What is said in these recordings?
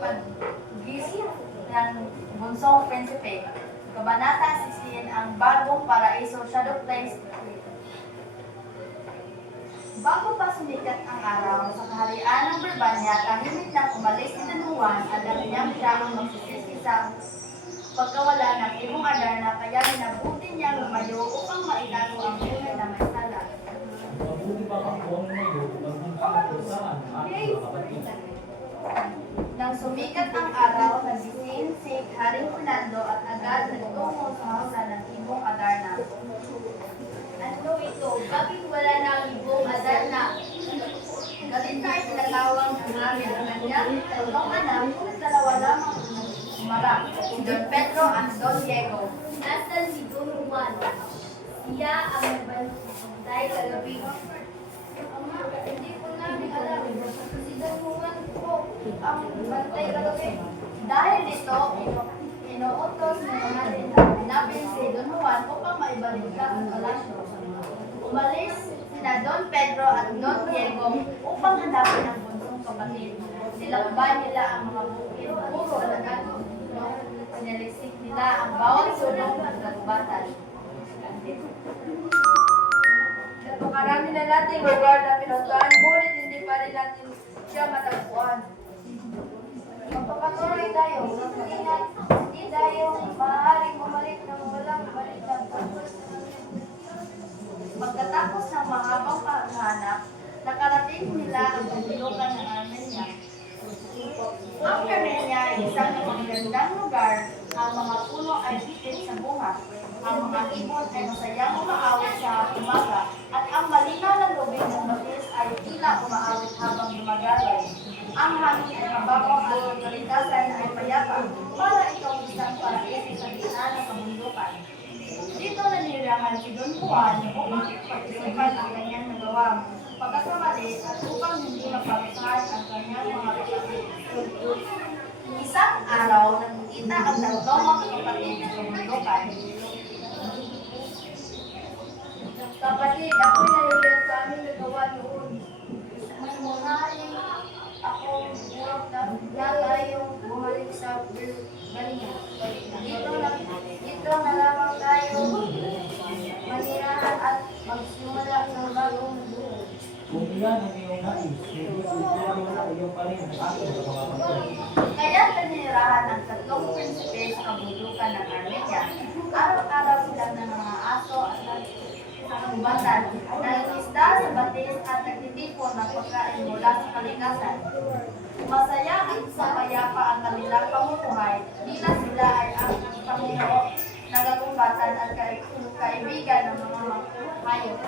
Pag-gising ng bunsong prinsipe, Kabanata 16, ang bagong paraiso, shadow place. Bago pa sumikat ang araw sa kaharian ng Barbanya, tahimik na umalis si Don Juan at ang niyang siya ang magsisisi sa pagkawala ng ibong Adarna, kaya minabuti niyang lumayo upang maitago ang buhay na may sala. Mabuti pa ang buong mayo upang hindi saan ang aking mga kapatid. Nang sumikat ang araw, nagising si Haring Fernando at agad nagtungo sa hausa ng ibong Adarna. Ano ito? Bakit wala na ang ibong Adarna? Galit na itinatawag ng hari ang kanyang tatlong anak, ngunit dalawa lamang ang umarap, si Don Pedro at Don Diego. Nasaan si Don Juan? Siya ang nagbantay kagabi. Ama, hindi ko namin alam. Si Don Juan po ang bantay kagabi. Dahil dito, inuutos na natin ang pinapin si Don Juan upang maibalik ka ang palasyo. Umalis sina Don Pedro at Don Diego upang hanapin ang bunsong kapatid. Nilakban nila ang mga bukid, puro at agad. Sinalisik nila ang bawat sulong at kagubatan. Napakarami na nating lugar na pinuntahan, ngunit hindi pa rin natin siya matagpuan. Magpapatuloy tayo, ingat, hindi tayo maaaring bumalik ng walang balikan. Pagkatapos ng mahabang paghahanap, nakarating nila ang kabulukan ng Armenia. Ang Armenia ay isang magandang lugar, ang mga puno ay bitin sa bunga, ang mga ibon ay masayang umaawit sa umaga, at ang malinaw na lubid ng batis ay tila umaawit habang dumagalay. Ang hangin ay mababaw at ang kalikasan ay payapa, para itong isang paraiso sa gitna ng kabundukan. Dito nanirahan si Don Juan upang pag-isipan ang kanyang nagawa, pagkakamali at upang hindi maparusahan ang kanyang mga kapatid. Isang araw, nagkita ang tatlong magkakapatid sa kabundukan. Kapatid, ako'y nahihiya sa aming nagawa noon. Mas muhaing akong burok na tayong bumalik sa Balinya. Dito na lamang tayo manirahan at magsimula ng bagong buhay. Kung iyan ang iyong nais, hindi ituturo na iyong pa rin ang aking mga kapatid. Kaya nanirahan ang tatlong prinsipe sa kabundukan ng Armenia. Araw-araw silang ng mga aso at sa kagubatan, nangingisda sa batis at nagtitipon ng pagkain mula sa kalikasan. Masaya at sa payapa ang kanilang pamumuhay, tila sila ay ang Panginoon nagagumbatan at kaibigan ng mga hayop.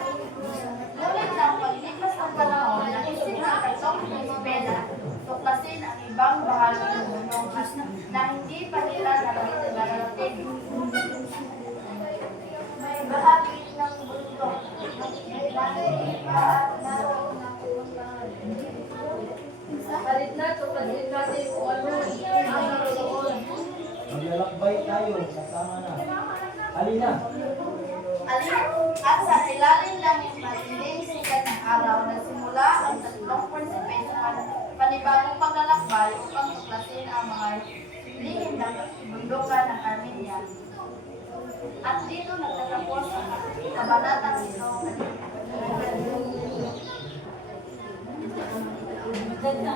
Ngunit nang paglipas ng panahon, naisip ng tatlong prinsipe na tuklasin ang ibang bahagi ng mundo na hindi pa nila nararating. May bahagi ng bundok, may bahagi pa naroon na pupuntahan. Halit na, tuklasin natin kung ano ang naroon. Maglalakbay tayo, kasama na. Halina! At sa ilalim ng matinding sikat ng araw, nagsimula ang tatlong prinsipe sa panibagong paglalakbay upang tuklasin ang mga lihim ng bundukan ng Armenia. At dito nagtatapos ang kabanatang ito. Ganda.